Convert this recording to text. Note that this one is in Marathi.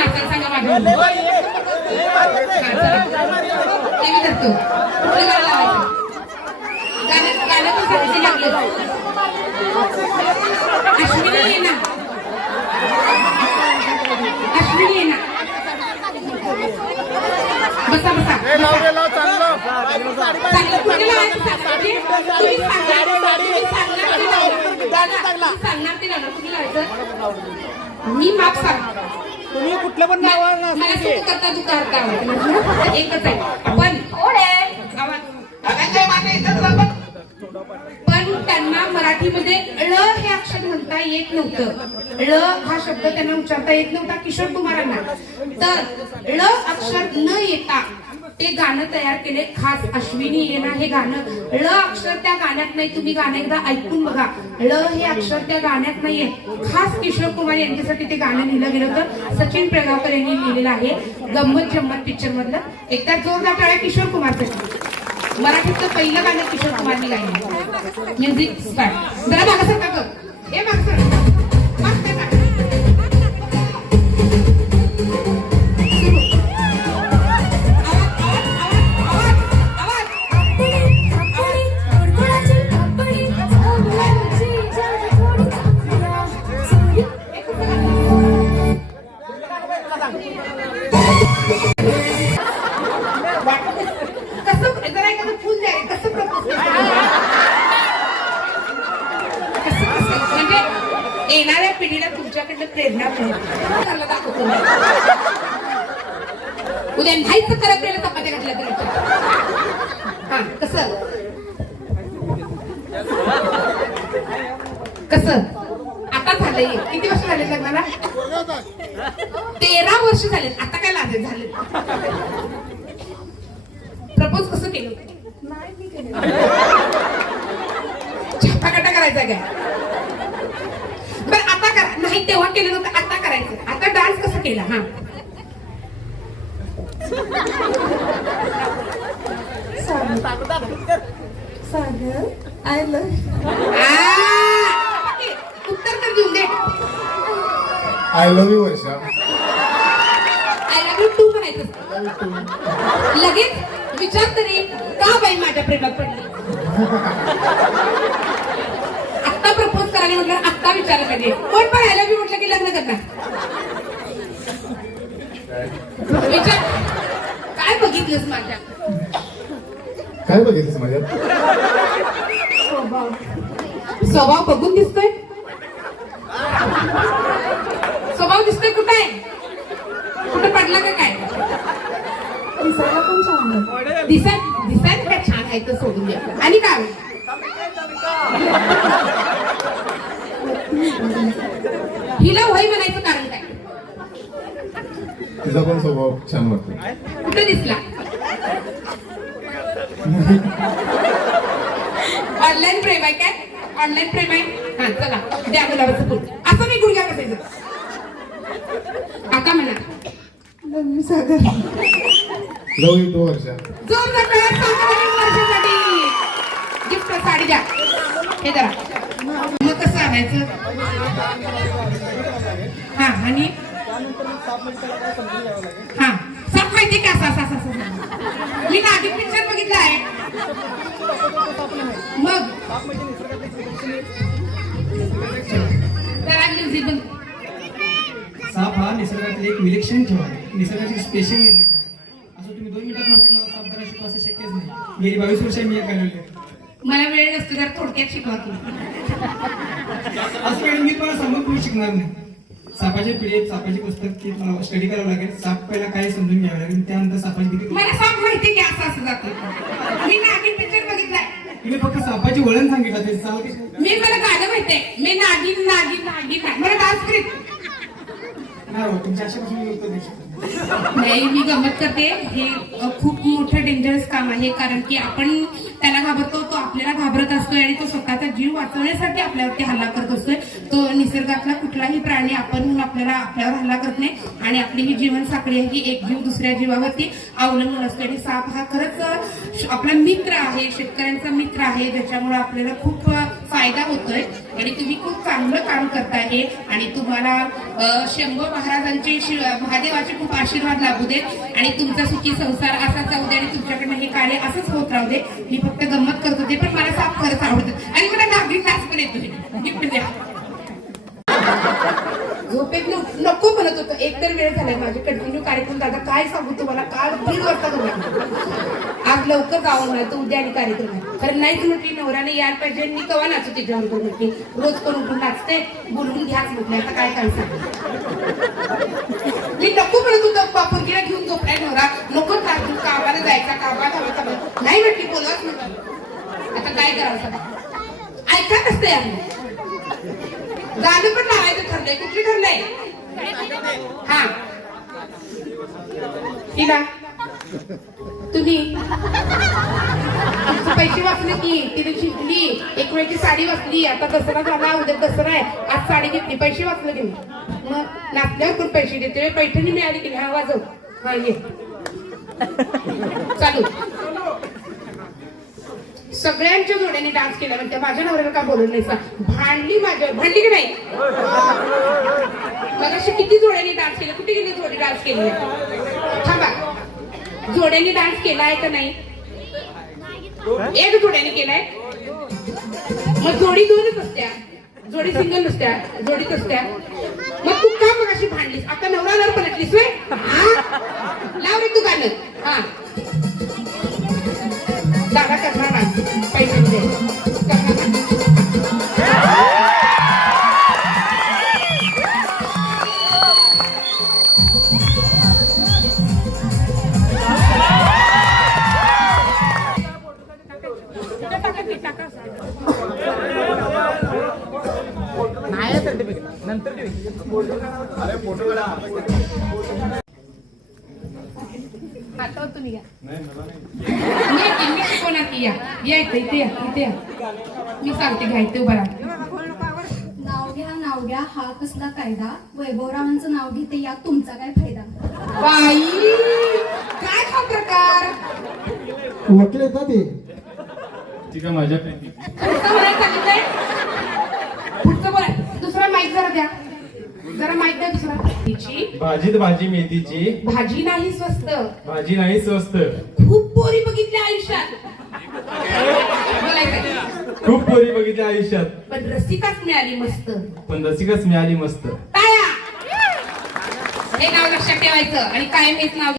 नाचायला सांगा माझ्या मी धरतो कुठलं गाणं लावायचं गाणं गाणं पण सांगितलं अश्विनी ये ना अश्विनी ये ना बसा बसा चांगलं कुठे लावायचं तुम्ही सांगणार तुम्ही सांगणार ते लावणार. सांगणार ते लावणार. कुठे लावायचं मी माप सांग कुठलं पण नाव मला करता तू करता. एकच आहे. पण आवाज. पण त्यांना मराठीमध्ये ळ हे अक्षर म्हणता येत नव्हतं. ळ हा शब्द त्यांना उच्चारता येत नव्हता किशोर कुमारांना. तर ळ अक्षर न येता ते गाणं तयार केले खास अश्विनी येणा हे गाणं. ळ अक्षर त्या गाण्यात नाही. तुम्ही गाणं एकदा ऐकून बघा. ळ हे अक्षर त्या गाण्यात नाहीये. खास किशोर कुमार यांच्यासाठी ते गाणं लिहिलं गेलं होतं. सचिन प्रगावकर यांनी लिहिलेलं आहे. गंमत जम्मत पिक्चर मधलं. एकदा जोरदार टाळ्या किशोर कुमारसाठी. मराठीतलं पहिलं गाणं किशोर कुमारने गायलं म्युझिक जरा मागासारखा बघ. हे मागसर कसं तुमच्याकडनं प्रेरणा. उद्या नाहीच करत गेलं चपात्या घातल्या तरी हा कसं? कसं? आता झालंय. किती वर्ष झाले लग्नाला? तेरा वर्ष झालेत. आता काय लागले झाले प्रपोज कसं केलं? छापाकाटा करायचा काय? बरं आता करा. नाही तेव्हा केलं नव्हतं आता करायचं. आता डान्स कसं केला? हा. सागर आय लव्ह आ, उत्तर तर देऊन दे. I love you Varsha. I love you too म्हणायचं. लगेच विचार तरी का बाई माझ्या प्रेमात पडली? करायला म्हटलं आत्ता विचारलं पाहिजे. कोण पण आय लव्ह यू म्हटलं की लग्न करणार. विचार. काय बघितलंस माझ्या? काय बघितलीस माझ्यात स्वभाव. स्वभाव बघून दिसतोय? स्वभाव दिसतोय कुठे आहे? कुठं पडला का काय? दिसायला पण छान आहे. दिसाय दिसायला काय छान आहे तर सोडून द्या. आणि काय? हिला वय म्हणायचं कारण काय? तिचा पण स्वभाव छान वाटतो. कुठं दिसला? ऑनलाईन प्रेम आहे काय? ऑनलाईन प्रेम आहे? हा चला द्या गुलाबाचं फुल असं मी गुडघ्या बसायचं. आता म्हणा. You Sagar. Love you too Varsha. जोरदार गिफ्ट साडी द्या. हे जरा मग कसं आणायचं? हा आणि? हा. सब माहिती का? असा असा असा मी नागिन पिक्चर बघितला आहे. मग? साप हा निसर्गातील एक विलक्षण ठेवा निसर्गाची स्पेशल निर्मिती असं तुम्ही दोन मिनिटात म्हणता मला साप जरा शिकवा असं शक्यच नाही. गेली बावीस वर्ष मी एक घालवले मला वेळ नसतो जरा थोडक्यात शिकवा असं मॅडम मी पण सांगून तुम्ही शिकणार नाही. सापाचे पिढी सापाचे पुस्तक स्टडी करावं लागेल. साप पहिला काय समजून घ्यावं लागेल? त्यानंतर सापाची भीती मला साप माहिती की असं असं जातं. मी नागिन पिक्चर बघितलाय. तुम्ही फक्त सापाची वळण सांगितलं ते मी मला गाणं माहितीये मी नागिन नागिन नागिन. मला डान्स करीत. नाही मी उत्तर देऊ शकतो. नाही मी गमत करते. हे खूप मोठं डेंजरस काम आहे कारण की आपण त्याला घाबरतो तो आपल्याला घाबरत असतोय आणि तो स्वतःचा जीव वाचवण्यासाठी आपल्यावरती हल्ला करत असतोय. तो निसर्गातला कुठलाही प्राणी आपण आपल्याला आपल्यावर हल्ला करत नाही. आणि आपली ही जीवन साखळी आहे की एक जीव दुसऱ्या जीवावरती अवलंबून असतो. आणि साप हा खरंच श- आपला मित्र आहे शेतकऱ्यांचा मित्र आहे ज्याच्यामुळे आपल्याला खूप फायदा होतोय आणि तुम्ही खूप चांगलं काम करताय आणि तुम्हाला शंभू महाराजांचे महादेवाचे खूप आशीर्वाद लाभू देत आणि तुमचा सुखी संसार असाच जाऊ दे आणि तुमच्याकडनं हे कार्य असंच होत राहू दे. मी फक्त गंमत करत होते पण मला साफ खरंच आवडतं. आणि मला नागरिक नाच पण येतो द्या. झोपेत नको म्हणत होतं. एक तर वेळ झालाय माझे. कंटिन्यू कार्यक्रम दादा काय सांगू तुम्हाला? काल दीड वाजता आज लवकर गावं नाही तर उद्या आणि कार्यक्रम आहे. कारण नाहीच म्हटली नवऱ्याने यायला पाहिजे मी कवा नाचू तिच्यावर म्हटली. रोज करून उठून नाचते बोलवून घ्याच म्हटलं आता काय काय सांग? मी नको म्हणत होतं बापुरकीला घेऊन झोपलाय नवरा नको का कामाला जायचा कामाला धावायचा नाही म्हटली बोलवाच म्हटलं. आता काय करावं ऐका नसते आम्ही. गाणं पण लावायचं ठरलंय कुठली ठरलंय? हा. तिला. तुम्ही. पैसे वाचले की तिने शिकली एक वेळची साडी वाचली आता दसरा झाला उद्या दसरा आहे आज साडी घेतली पैसे वाचले की मग नाचल्यावर पण पैसे देते? पैठणी मिळाली की नाही? हा वाजव. हा ये. चालू. सगळ्यांच्या जोड्याने डान्स केला म्हणजे माझ्या नवऱ्याला का बोलून नाही? भांडली माझ्या. भांडली की नाही? मग अशी किती जोड्याने डान्स केला? कुठे गेली जोडी डान्स केली? थांबा. जोड्याने डान्स केलाय का नाही? एक जोड्याने केलाय? मग जोडी दोनच असत्या. जोडी सिंगल नसत्या. जोडीच असत्या मग तू का मग अशी भांडलीस? आता नवरा नर पलटलीस हा? लाव रे तू गाणं. हा. दादा करणार नाही पैसे मी की या या इथे इथे या इथे या मी सांगते घ्या इथे उभा नाव घ्या नाव घ्या. हा कसला कायदा? वैभवरावांचं नाव घेते या तुमचा काय फायदा? बाई काय हा प्रकार वकील येतात ते ती का माझ्यापैकी पुढचं बोलायला सांगितलंय पुढचं बोला दुसरा माईक जरा द्या. जरा माईक द्या दुसरा. तिची भाजीत भाजी मेथीची. भाजी नाही स्वस्त. भाजी नाही स्वस्त. खूप पोरी बघितल्या आयुष्यात. बोलायचं खूप पोरी बघितल्या आयुष्यात. पण रसिकाच मिळाली मस्त. पण रसिकच मिळाली मस्त. टाळ्या हे नाव लक्षात ठेवायचं आणि कायम हेच नाव